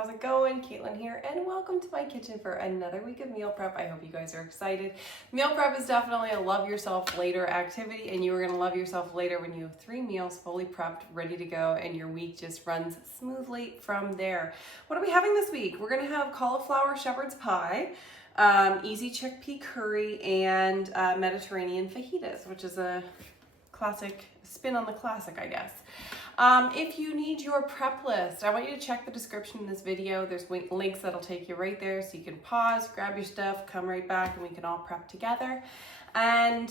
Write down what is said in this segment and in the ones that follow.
how's it going? Caitlin here, and welcome to my kitchen for another week of meal prep. I hope you guys are excited. Meal prep is definitely a love yourself later activity, and you are gonna love yourself later when you have 3 meals fully prepped, ready to go, and your week just runs smoothly from there. What are we having this week? We're gonna have cauliflower shepherd's pie, easy chickpea curry, and Mediterranean fajitas, which is a classic spin on the classic, I guess. If you need your prep list, I want you to check the description in this video. There's links that'll take you right there so you can pause, grab your stuff, come right back, and we can all prep together. And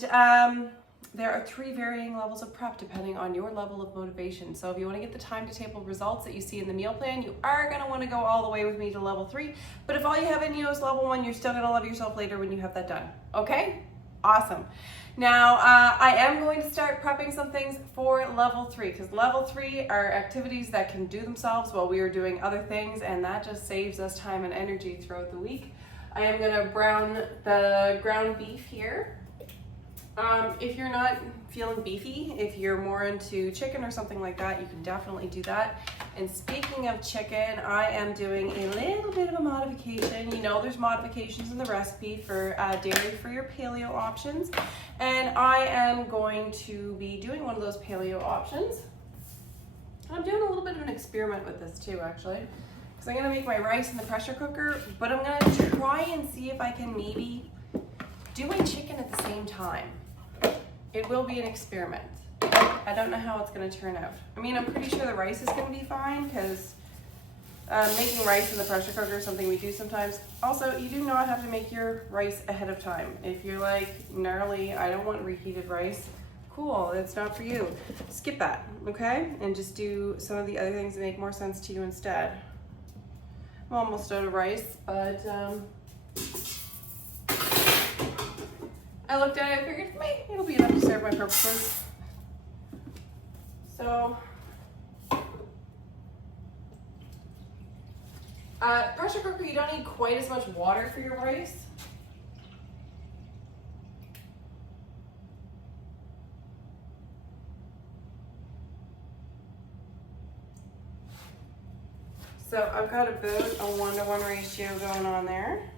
there are 3 varying levels of prep depending on your level of motivation. So if you want to get the time to table results that you see in the meal plan, you are going to want to go all the way with me to level 3. But if all you have in you is level 1, you're still going to love yourself later when you have that done. Okay? Awesome. Now, I am going to start prepping some things for level 3, because level 3 are activities that can do themselves while we are doing other things, and that just saves us time and energy throughout the week. I am going to brown the ground beef here. If you're not feeling beefy, if you're more into chicken or something like that, you can definitely do that. And speaking of chicken, I am doing a little bit of a modification. You know, there's modifications in the recipe for dairy-free or paleo options. And I am going to be doing one of those paleo options. I'm doing a little bit of an experiment with this too, actually. Because I'm gonna make my rice in the pressure cooker, but I'm gonna try and see if I can maybe do my chicken at the same time. It will be an experiment. I don't know how it's going to turn out. I mean, I'm pretty sure the rice is going to be fine, because making rice in the pressure cooker is something we do sometimes. Also, you do not have to make your rice ahead of time. If you're like, gnarly, I don't want reheated rice, cool, it's not for you. Skip that, okay? And just do some of the other things that make more sense to you instead. I'm almost out of rice, but I looked at it, I figured, it'll be enough to serve my purposes. So, pressure cooker, you don't need quite as much water for your rice. So I've got about a 1-to-1 ratio going on there.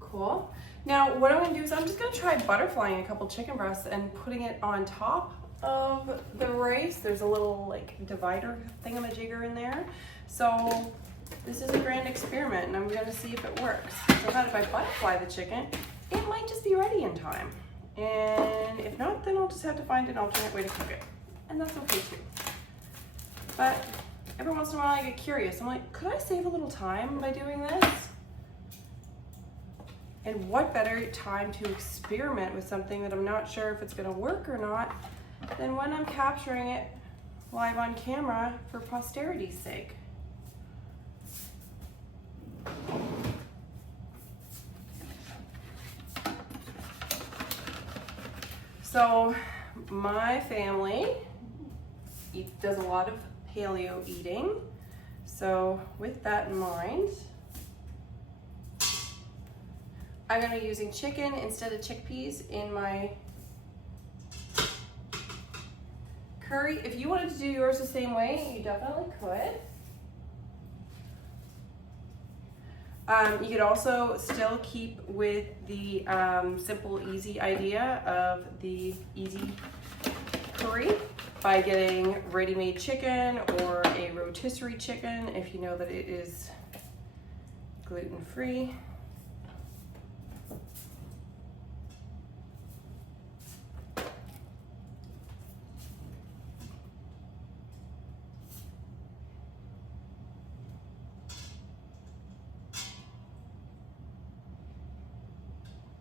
Cool. Now what I'm going to do is I'm just going to try butterflying a couple chicken breasts and putting it on top of the rice. There's a little like divider thingamajigger in there. So this is a grand experiment, and I'm going to see if it works. So that if I butterfly the chicken, it might just be ready in time. And if not, then I'll just have to find an alternate way to cook it. And that's okay too. But every once in a while I get curious. I'm like, could I save a little time by doing this? And what better time to experiment with something that I'm not sure if it's going to work or not than when I'm capturing it live on camera for posterity's sake. So my family does a lot of paleo eating. So with that in mind, I'm going to be using chicken instead of chickpeas in my curry. If you wanted to do yours the same way, you definitely could. You could also still keep with the simple, easy idea of the easy curry by getting ready-made chicken or a rotisserie chicken if you know that it is gluten-free.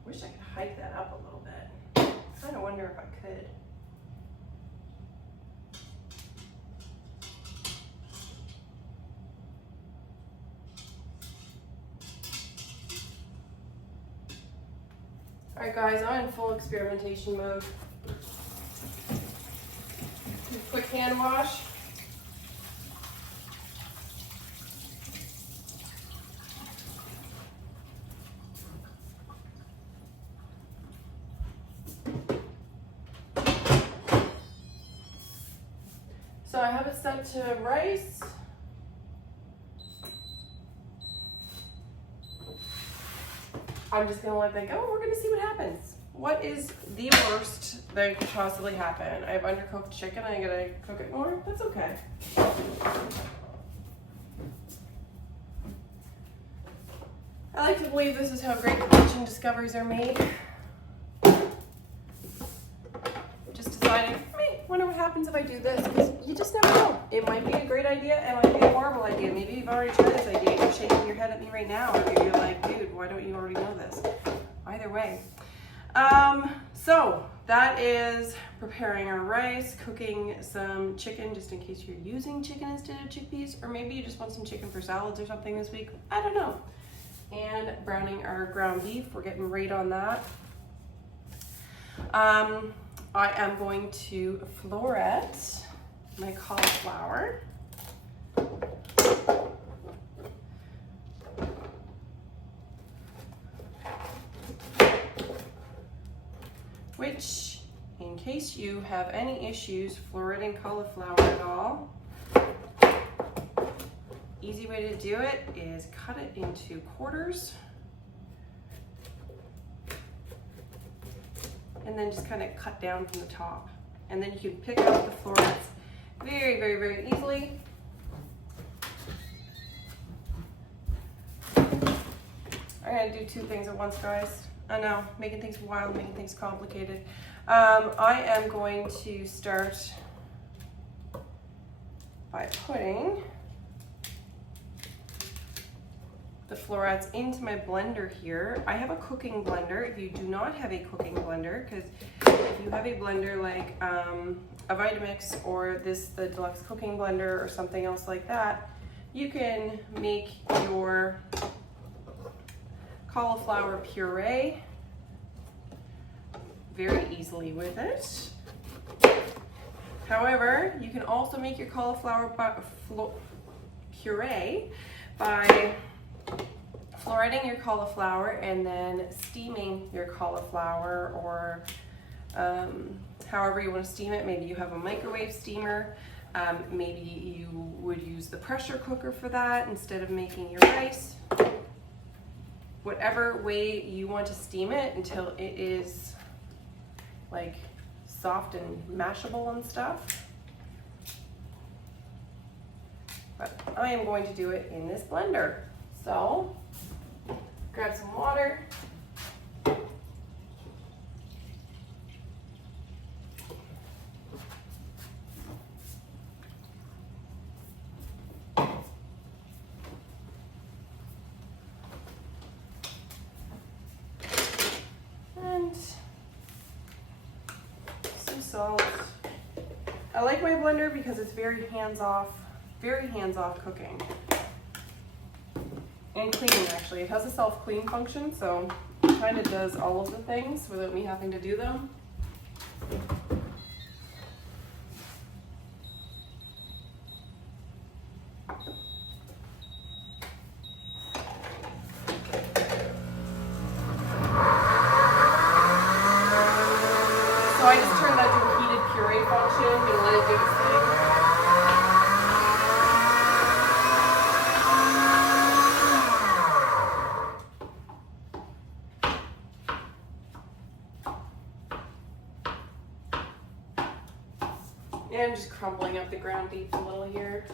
Wish I could hike that up a little bit. I kind of wonder if I could. All right, guys, I'm in full experimentation mode. Quick hand wash. So I have it set to rice. I'm just gonna let that go and we're gonna see what happens. What is the worst that could possibly happen? I have undercooked chicken, I gotta cook it more? That's okay. I like to believe this is how great kitchen discoveries are made. Just deciding, wonder what happens if I do this, because you just never know. It might be a great idea, it might be a horrible idea. Maybe you've already tried this idea, you're shaking your head at me right now, or maybe you're like, dude, why don't you already know this? Either way. So that is preparing our rice, cooking some chicken just in case you're using chicken instead of chickpeas, or maybe you just want some chicken for salads or something this week. I don't know. And browning our ground beef. We're getting right on that. I am going to floret my cauliflower. Which, in case you have any issues floreting cauliflower at all, easy way to do it is cut it into quarters and then just kind of cut down from the top. And then you can pick up the florets very, very, very easily. I'm gonna do two things at once, guys. I know, making things wild, making things complicated. I am going to start by putting the florets into my blender here. I have a cooking blender. If you do not have a cooking blender, because if you have a blender like a Vitamix or the deluxe cooking blender or something else like that, you can make your cauliflower puree very easily with it. However, you can also make your cauliflower puree by floreting your cauliflower and then steaming your cauliflower, or however you want to steam it. Maybe you have a microwave steamer. Maybe you would use the pressure cooker for that instead of making your rice. Whatever way you want to steam it until it is like soft and mashable and stuff. But I am going to do it in this blender. So grab some water. And some salt. I like my blender because it's very hands-off cooking. And cleaning, actually. It has a self-clean function, so it kind of does all of the things without me having to do them. So I just turned that to a heated puree function and let it do its thing. And I'm just crumbling up the ground beef a little here.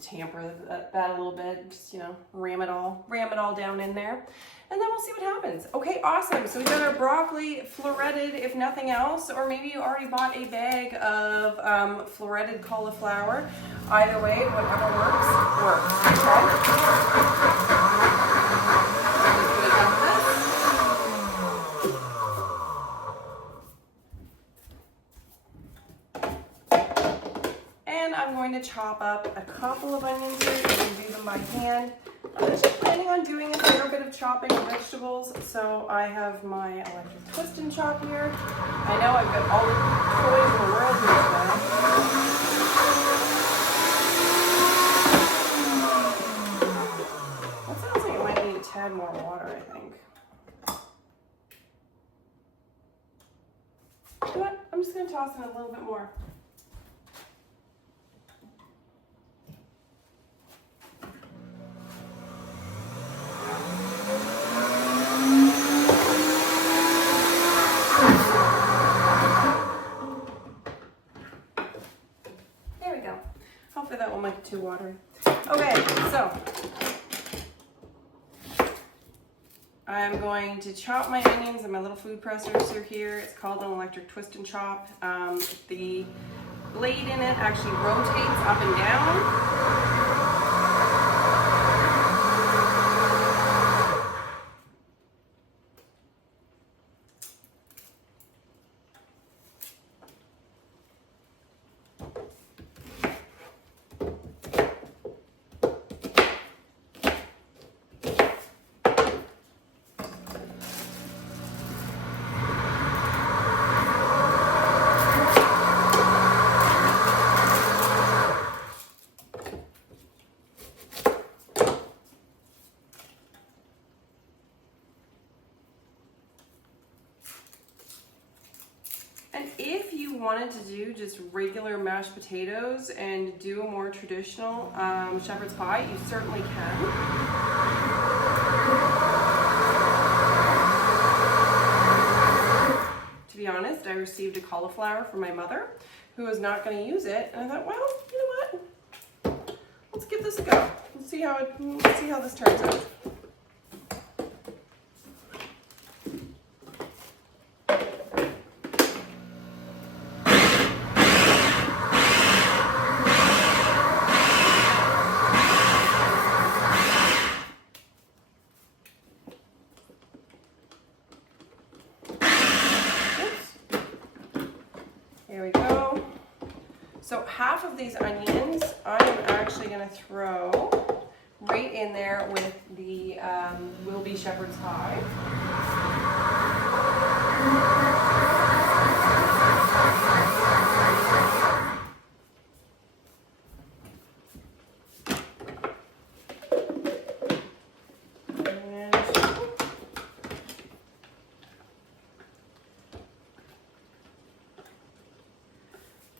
Tamper that a little bit, just, you know, ram it all down in there, and then we'll see what happens. Okay, awesome. So we got our broccoli floreted, if nothing else, or maybe you already bought a bag of floreted cauliflower. Either way, whatever works, okay? chop up a couple of onions here. You can do them by hand. I'm actually planning on doing a fair bit of chopping of vegetables, so I have my electric twist and chop here. I know I've got all the toys in the world here today. That sounds like it might need a tad more water, I think. You know what? I'm just going to toss in a little bit more. Hopefully that won't make it too watery. Okay, so I'm going to chop my onions in my little food processor here. It's called an electric twist and chop. The blade in it actually rotates up and down. And if you wanted to do just regular mashed potatoes and do a more traditional shepherd's pie, you certainly can. To be honest, I received a cauliflower from my mother who was not going to use it, and I thought, well, you know what? Let's give this a go. Let's see how this turns out. There we go. So half of these onions I am actually going to throw right in there with the will be shepherd's pie.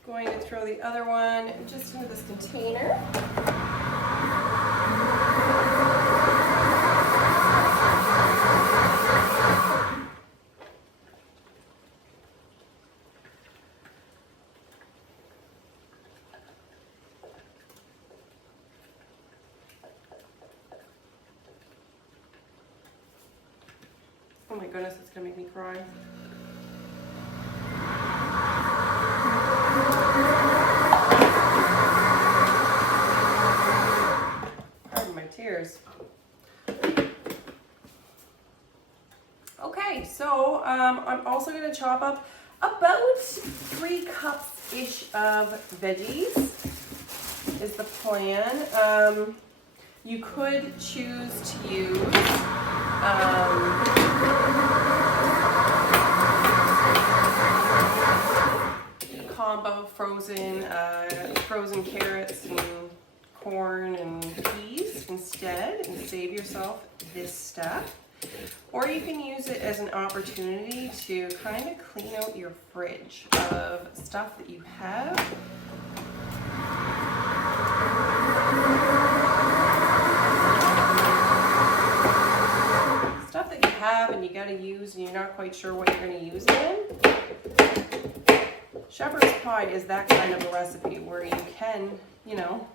Going to throw the other one just into this container. Oh my goodness, it's gonna make me cry. Tears. Okay, so I'm also going to chop up about 3 cups-ish of veggies is the plan. You could choose to use combo frozen carrots and corn and peas instead and save yourself this step. Or you can use it as an opportunity to kind of clean out your fridge of stuff that you have. Stuff that you have and you gotta use and you're not quite sure what you're gonna use it in. Shepherd's pie is that kind of a recipe where you can, you know,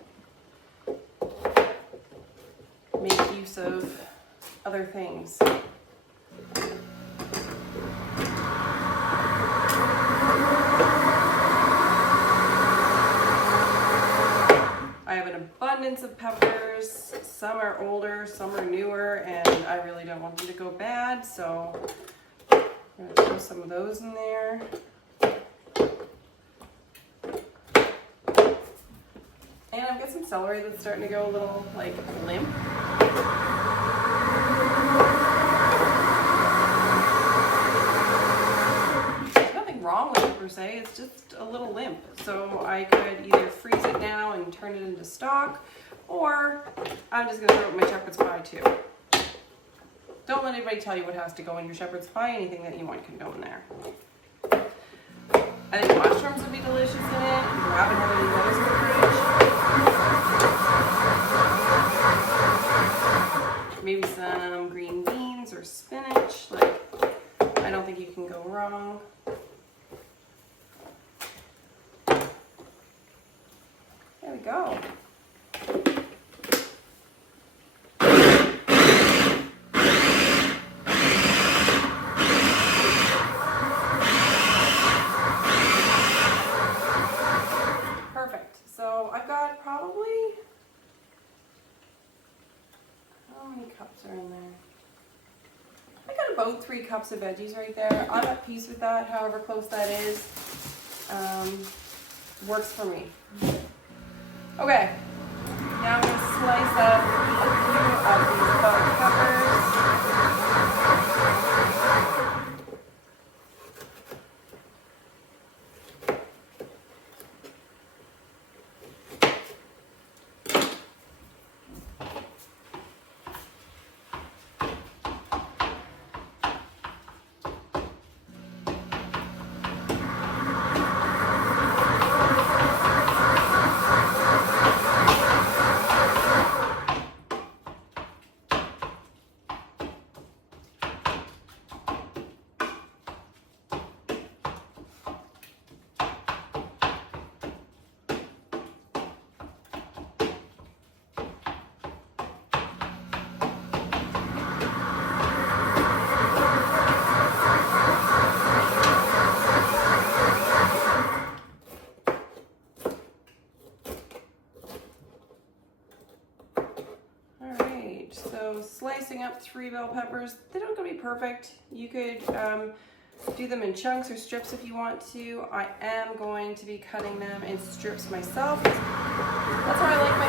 make use of other things. I have an abundance of peppers. Some are older, some are newer, and I really don't want them to go bad, so I'm going to throw some of those in there. And I've got some celery that's starting to go a little like limp. There's nothing wrong with it per se, it's just a little limp. So I could either freeze it now and turn it into stock, or I'm just gonna throw it in my shepherd's pie too. Don't let anybody tell you what has to go in your shepherd's pie. Anything that you want can go in there. I think mushrooms would be delicious in it. If you haven't had any of those in the fridge. Maybe some green beans or spinach. Like, I don't think you can go wrong. There we go. Are in there. I got about 3 cups of veggies right there. I'm at peace with that, however close that is. Works for me. Okay, now I'm going to slice up a few of these bell peppers. So slicing up 3 bell peppers, they don't have to be perfect. You could do them in chunks or strips if you want to. I am going to be cutting them in strips myself. That's how I like my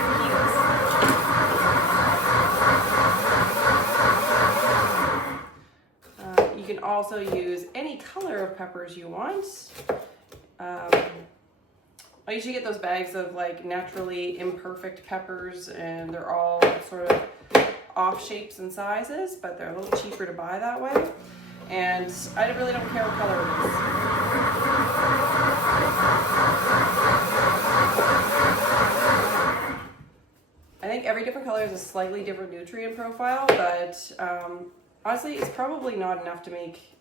fajitas. You can also use any color of peppers you want. I usually get those bags of like naturally imperfect peppers, and they're all sort of off shapes and sizes, but they're a little cheaper to buy that way. And I really don't care what color it is. I think every different color has a slightly different nutrient profile, but honestly, it's probably not enough to make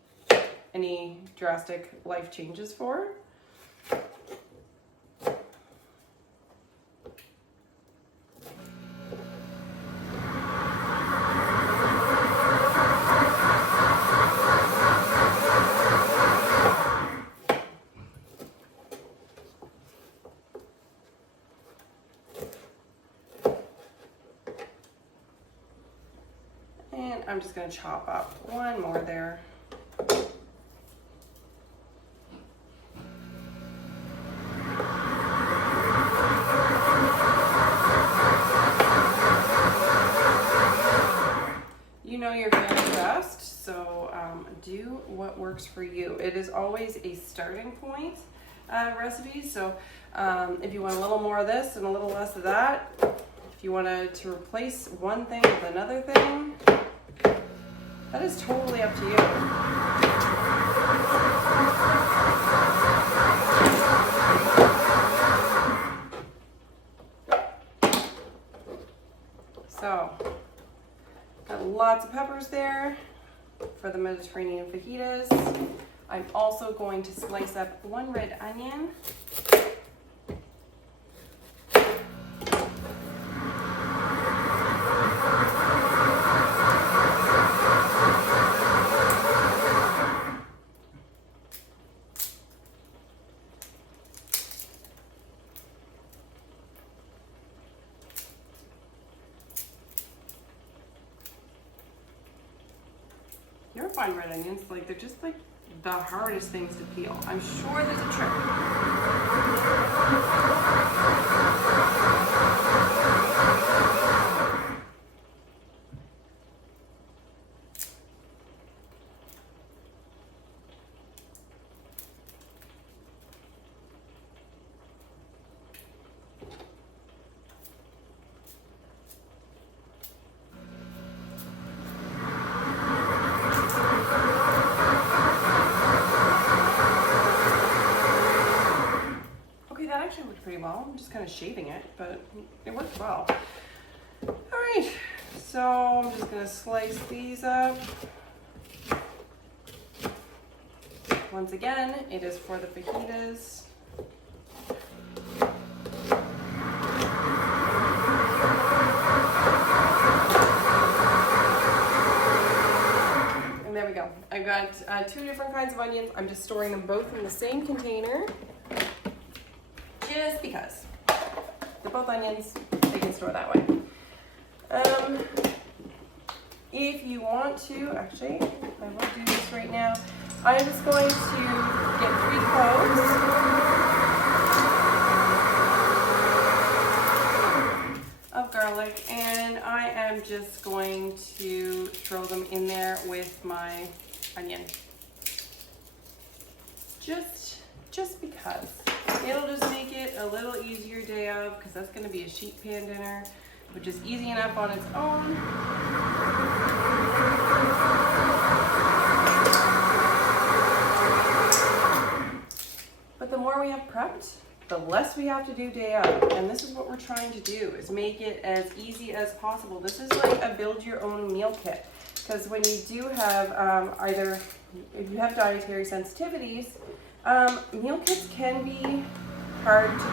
any drastic life changes for. And I'm just going to chop up one more there. You know your family best, so do what works for you. It is always a starting point recipe, so if you want a little more of this and a little less of that, if you wanted to replace one thing with another thing, that is totally up to you. So, got lots of peppers there for the Mediterranean fajitas. I'm also going to slice up 1 red onion. You ever find red onions, like they're just like the hardest things to peel? I'm sure there's a trick. just kind of shaving it, but it worked well. All right, so I'm just gonna slice these up. Once again, it is for the fajitas. And there we go. I've got 2 different kinds of onions. I'm just storing them both in the same container, just because. They're both onions, they can store that way. If you want to, actually, I will do this right now. I'm just going to get 3 cloves. Of garlic, and I am just going to throw them in there with my onion. Just because. It'll just make it a little easier day of, because that's going to be a sheet pan dinner, which is easy enough on its own. But the more we have prepped, the less we have to do day of. And this is what we're trying to do, is make it as easy as possible. This is like a build your own meal kit. Because when you do have either, if you have dietary sensitivities, meal kits can be hard to do.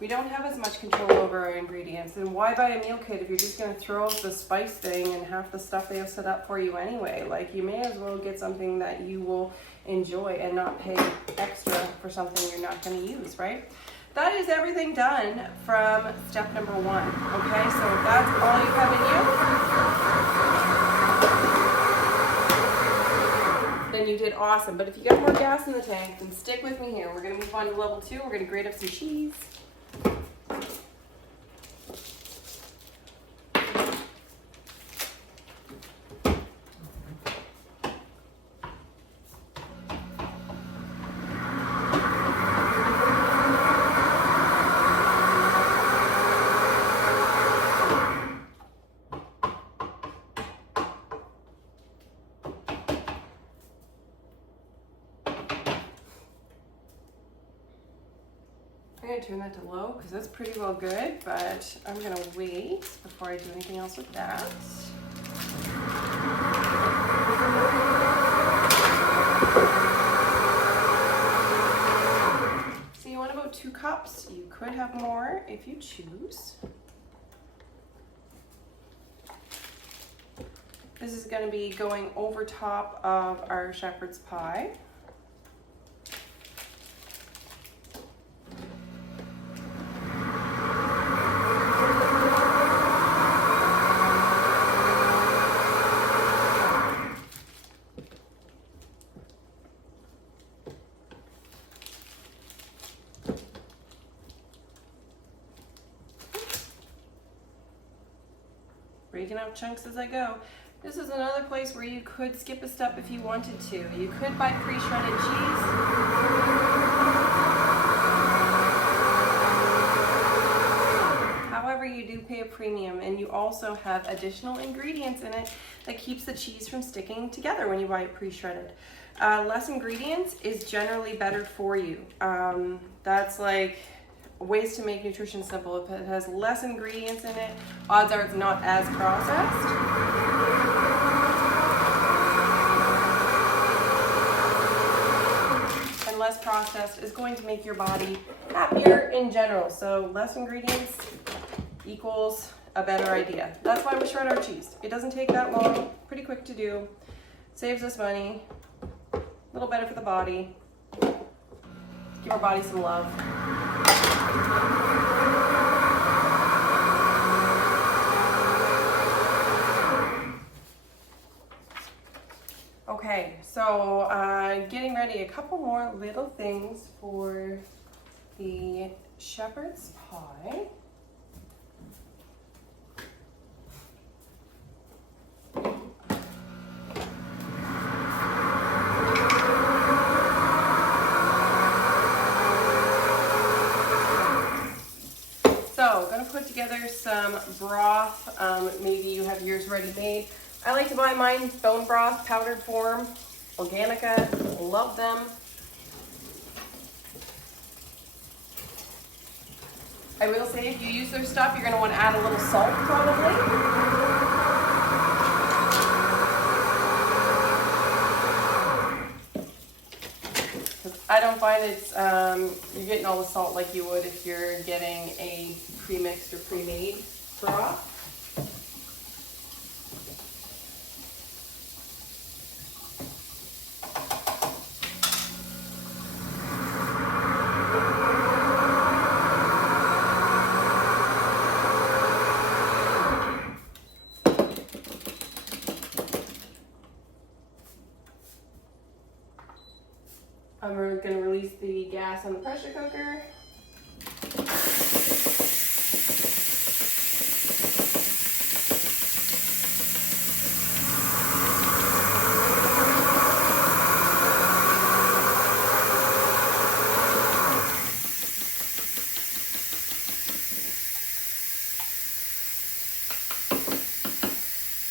We don't have as much control over our ingredients, and why buy a meal kit if you're just going to throw out the spice thing and half the stuff they have set up for you anyway? Like, you may as well get something that you will enjoy and not pay extra for something you're not going to use, right? That is everything done from step number 1, okay? So if that's all you have in you, then you did awesome. But if you got more gas in the tank, then stick with me here. We're going to move on to level 2. We're going to grate up some cheese. I'm going to turn that to low because that's pretty well good, but I'm going to wait before I do anything else with that. So you want about 2 cups. You could have more if you choose. This is going to be going over top of our shepherd's pie. Breaking up chunks as I go. This is another place where you could skip a step if you wanted to. You could buy pre-shredded cheese. However, you do pay a premium, and you also have additional ingredients in it that keeps the cheese from sticking together when you buy it pre-shredded. Less ingredients is generally better for you. That's like ways to make nutrition simple. If it has less ingredients in it, odds are it's not as processed. And less processed is going to make your body happier in general. So less ingredients equals a better idea. That's why we shred our cheese. It doesn't take that long, pretty quick to do, saves us money, a little better for the body. Give our body some love. Okay, so getting ready a couple more little things for the shepherd's pie. So, I'm going to put together some broth. Maybe you have yours ready made. I like to buy mine bone broth, powdered form. Organica, love them. I will say if you use their stuff, you're going to want to add a little salt probably. I don't find it's, you're getting all the salt like you would if you're getting a pre-mixed or pre-made broth. I'm going to release the gas on the pressure cooker.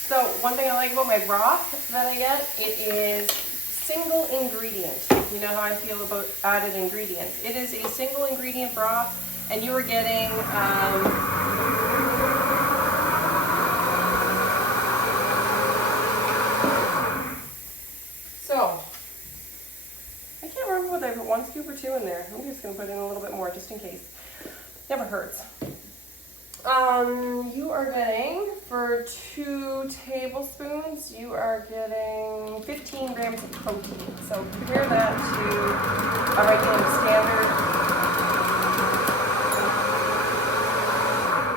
So one thing I like about my broth that I get, it is single ingredient. You know how I feel about added ingredients. It is a single ingredient broth, and you are getting so I can't remember whether I put 1 scoop or 2 in there. I'm just going to put in a little bit more just in case. Never hurts. You are getting, for 2 tablespoons, you are getting 15 grams of protein. So compare that to a regular standard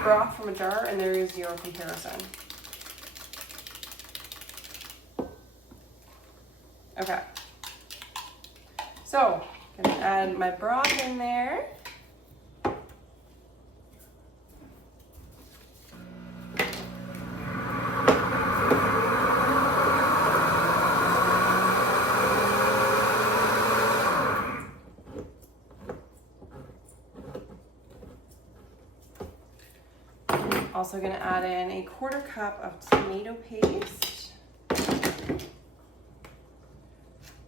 broth from a jar, and there is 0 comparison. Okay. So, I'm gonna add my broth in there. Also going to add in a 1/4 cup of tomato paste,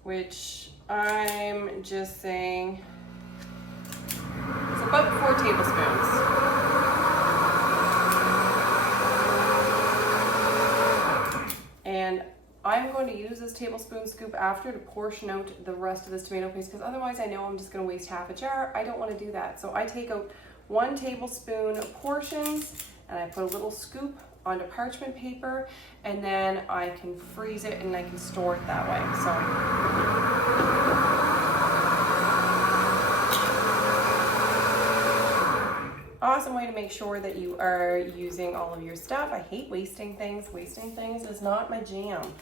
which I'm just saying it's about 4 tablespoons. And I'm going to use this tablespoon scoop after to portion out the rest of this tomato paste, because otherwise I know I'm just going to waste half a jar. I don't want to do that. So I take out 1 tablespoon portions, and I put a little scoop onto parchment paper, and then I can freeze it and I can store it that way. So awesome way to make sure that you are using all of your stuff. I hate wasting things. Wasting things is not my jam.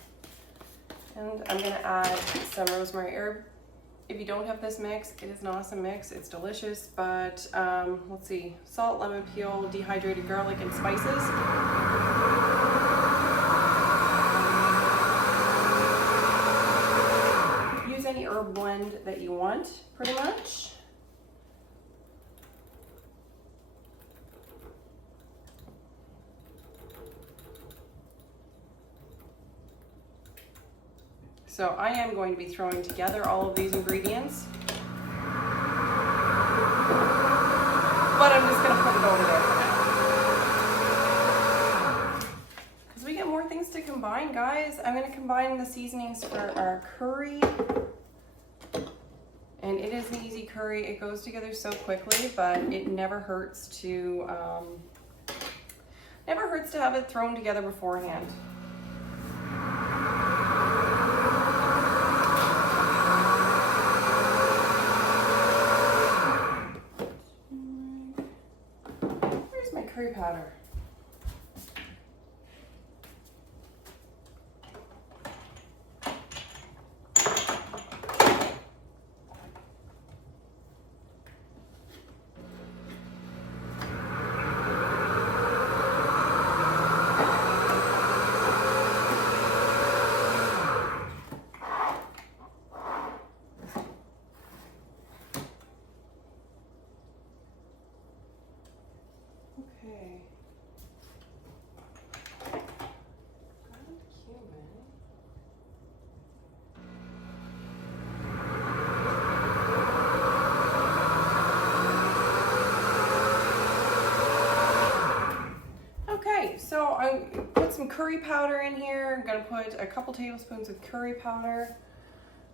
And I'm gonna add some rosemary herb. If you don't have this mix, it is an awesome mix. It's delicious, but let's see, salt, lemon peel, dehydrated garlic, and spices. Use any herb blend that you want, pretty much. So I am going to be throwing together all of these ingredients, but I'm just going to put it over there for now. Because we get more things to combine, guys. I'm going to combine the seasonings for our curry. And it is an easy curry. It goes together so quickly, but it never hurts to have it thrown together beforehand. Curry powder. Okay. Okay, so I put some curry powder in here. I'm gonna put a couple tablespoons of curry powder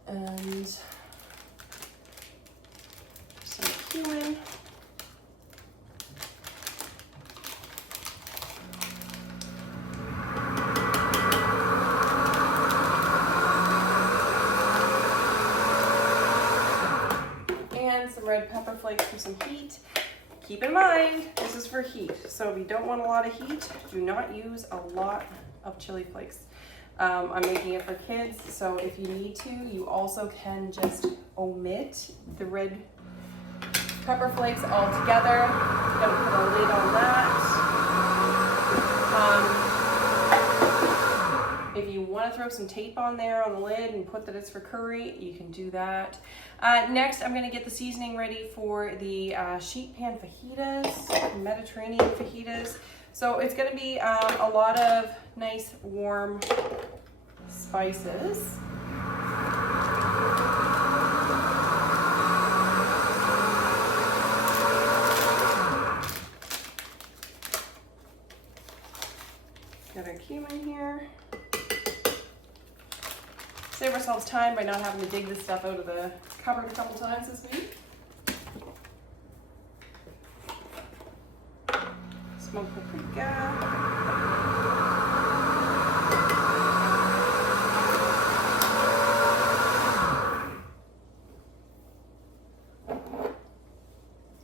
and some cumin. And some red pepper flakes for some heat. Keep in mind, this is for heat. So if you don't want a lot of heat, do not use a lot of chili flakes. I'm making it for kids, so if you need to, you also can just omit the red pepper flakes altogether. Gonna put a lid on that. If you want to throw some tape on there on the lid and put that it's for curry, you can do that. Next, I'm gonna get the seasoning ready for the sheet pan fajitas, Mediterranean fajitas. So it's gonna be a lot of nice warm spices. Got our cumin here. Save ourselves time by not having to dig this stuff out of the cupboard a couple times this week. Smoked paprika.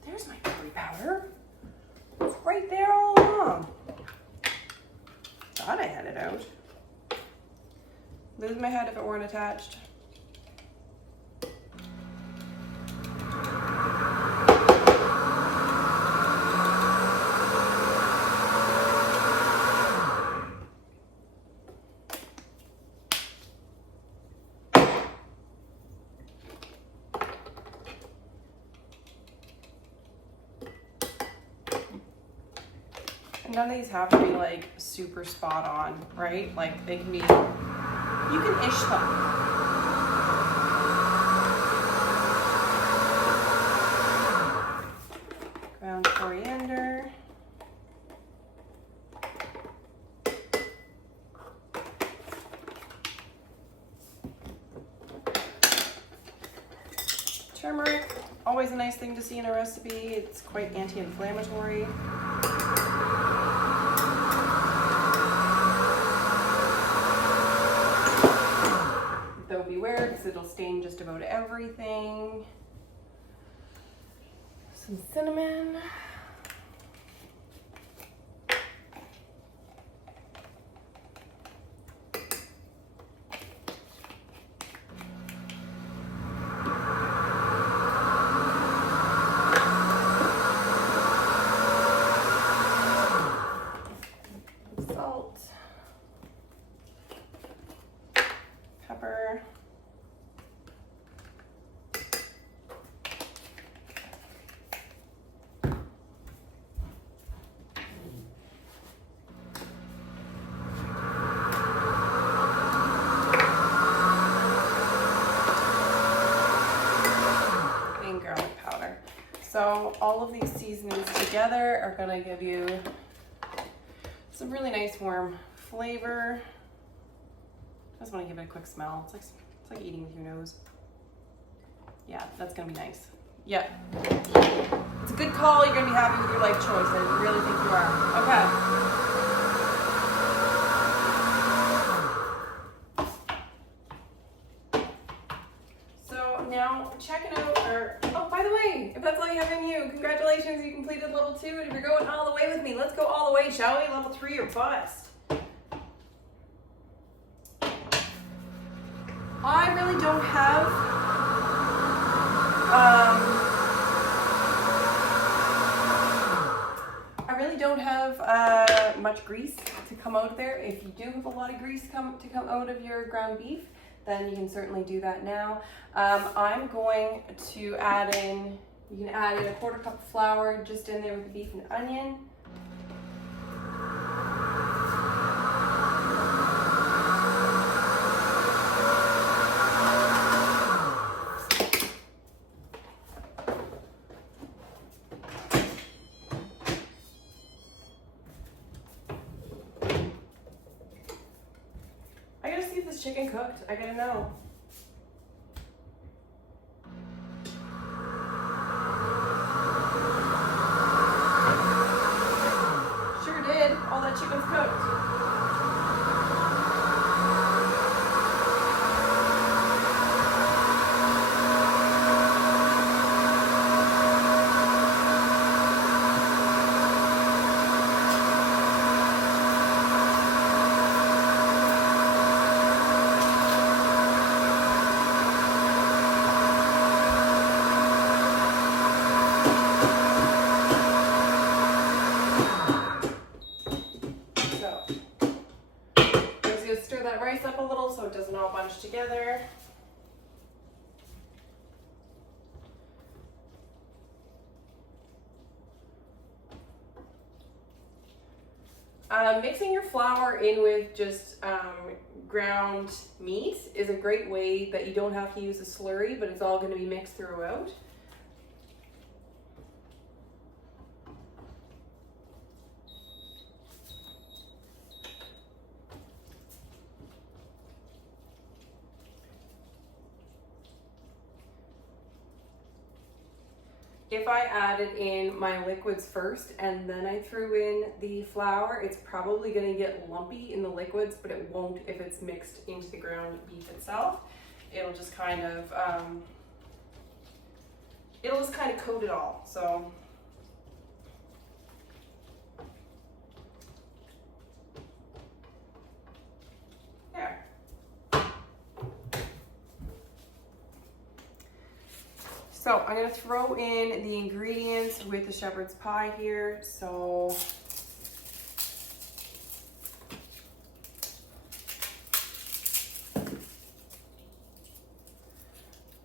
There's my curry powder. It's right there all along. Thought I had it out. Lose my head if it weren't attached. And none of these have to be like super spot on, right? Like they can be, you can ish them. Ground coriander. Turmeric, always a nice thing to see in a recipe. It's quite anti-inflammatory. Though beware, because it'll stain just about everything. Some cinnamon. Salt. Pepper. And garlic powder. So all of these seasonings together are gonna give you some really nice warm flavor. I just want to give it a quick smell. It's like eating with your nose. Yeah, that's gonna be nice. Yeah, it's a good call. You're gonna be happy with your life choice. I really think you are. Okay. So now checking out our. Oh, by the way, if that's all you have in you, congratulations, you completed level 2. And if you're going all the way with me, let's go all the way, shall we? Level 3 or bust. I really don't have much grease to come out of there. If you do have a lot of grease to come out of your ground beef, then you can certainly do that now. I'm going to add in, you can add in a 1/4 cup of flour just in there with the beef and onion. chicken cooked? I gotta know. Sure did. All that chicken's cooked. Stir that rice up a little so it doesn't all bunch together. Mixing your flour in with just ground meat is a great way that you don't have to use a slurry, but it's all going to be mixed throughout. If I added in my liquids first and then I threw in the flour, it's probably going to get lumpy in the liquids, but it won't if it's mixed into the ground beef itself. It'll just kind of coat it all. So there. So I'm going to throw in the ingredients with the shepherd's pie here. So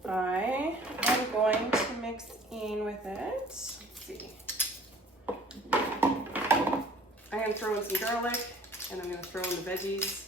I am going to mix in with it. Let's see. I'm going to throw in some garlic and I'm going to throw in the veggies.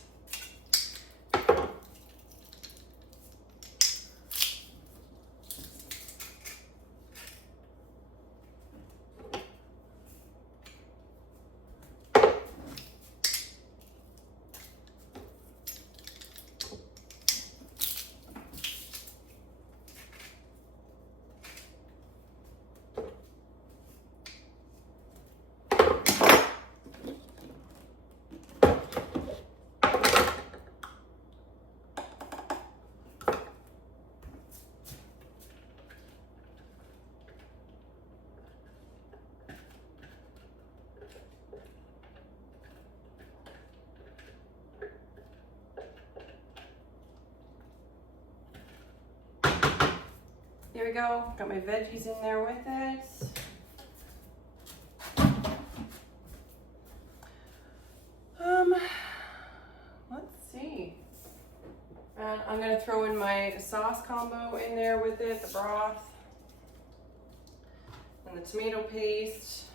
There we go, got my veggies in there with it. Let's see. And I'm gonna throw in my sauce combo in there with it, the broth and the tomato paste.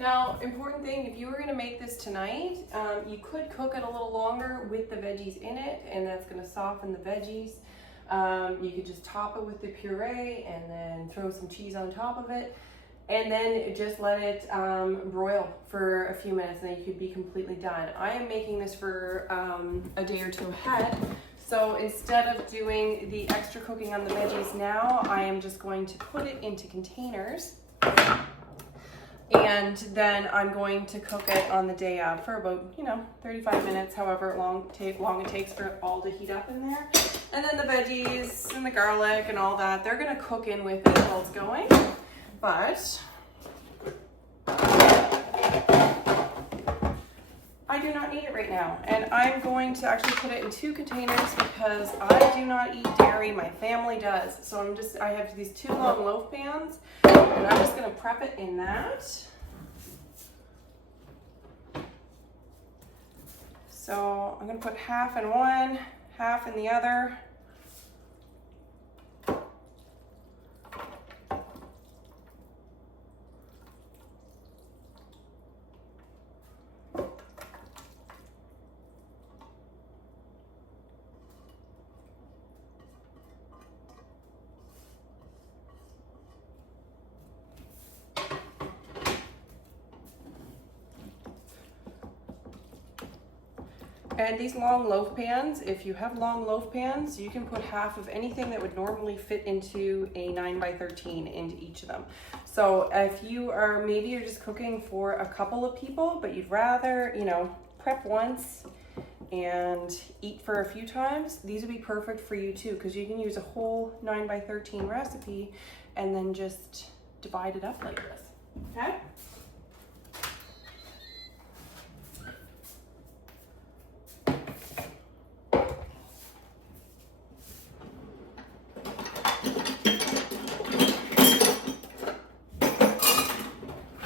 Now, important thing, if you were gonna make this tonight, you could cook it a little longer with the veggies in it, and that's gonna soften the veggies. You could just top it with the puree and then throw some cheese on top of it, and then just let it broil for a few minutes, and then you could be completely done. I am making this for a day or two ahead, so instead of doing the extra cooking on the veggies now, I am just going to put it into containers. And then I'm going to cook it on the day of for about, 35 minutes, however long it takes for it all to heat up in there. And then the veggies and the garlic and all that, they're gonna cook in with it while it's going. But I do not need it right now. And I'm going to actually put it in 2 containers because I do not eat dairy, my family does. So I have these 2 long loaf pans, and I'm just gonna prep it in that. So I'm gonna put half in one, half in the other. And these long loaf pans, if you have long loaf pans, you can put half of anything that would normally fit into a 9x13 into each of them. So if you are, maybe you're just cooking for a couple of people, but you'd rather, you know, prep once and eat for a few times, these would be perfect for you too, because you can use a whole 9x13 recipe and then just divide it up like this, okay?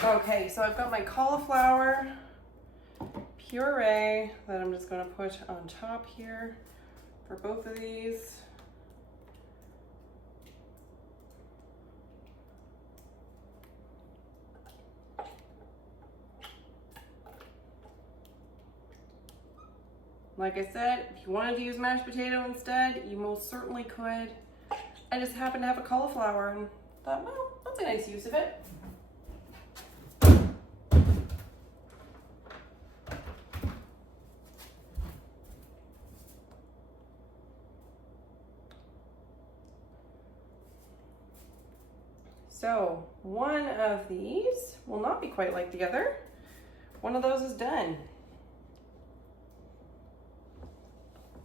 Okay, so I've got my cauliflower puree that I'm just going to put on top here for both of these. Like I said, if you wanted to use mashed potato instead, you most certainly could. I just happen to have a cauliflower and thought, well, that's a nice use of it. So one of these will not be quite like the other. One of those is done.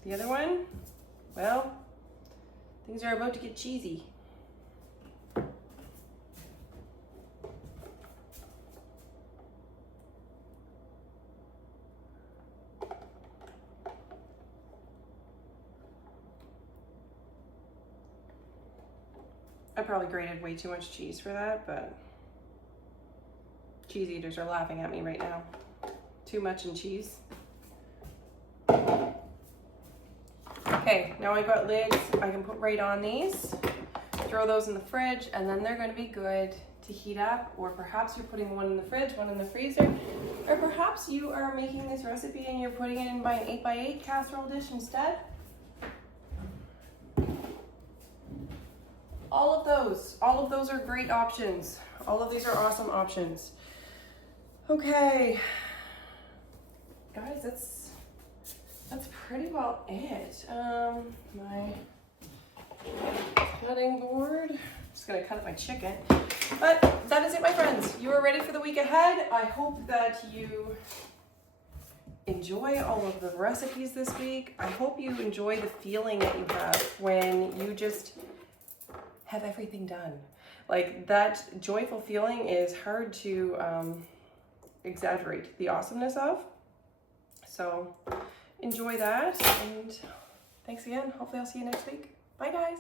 The other one, well, things are about to get cheesy. I probably grated way too much cheese for that, but cheese eaters are laughing at me right now. Too much in cheese. Okay, now I've got lids I can put right on these, throw those in the fridge, and then they're going to be good to heat up. Or perhaps you're putting one in the fridge, one in the freezer, or perhaps you are making this recipe and you're putting it in by an 8x8 casserole dish instead. All of those are great options. All of these are awesome options. Okay, guys, that's pretty well it. My cutting board. Just gonna cut up my chicken. But that is it, my friends. You are ready for the week ahead. I hope that you enjoy all of the recipes this week. I hope you enjoy the feeling that you have when you just have everything done. Like, that joyful feeling is hard to exaggerate the awesomeness of. So enjoy that, and thanks again. Hopefully I'll see you next week. Bye, guys.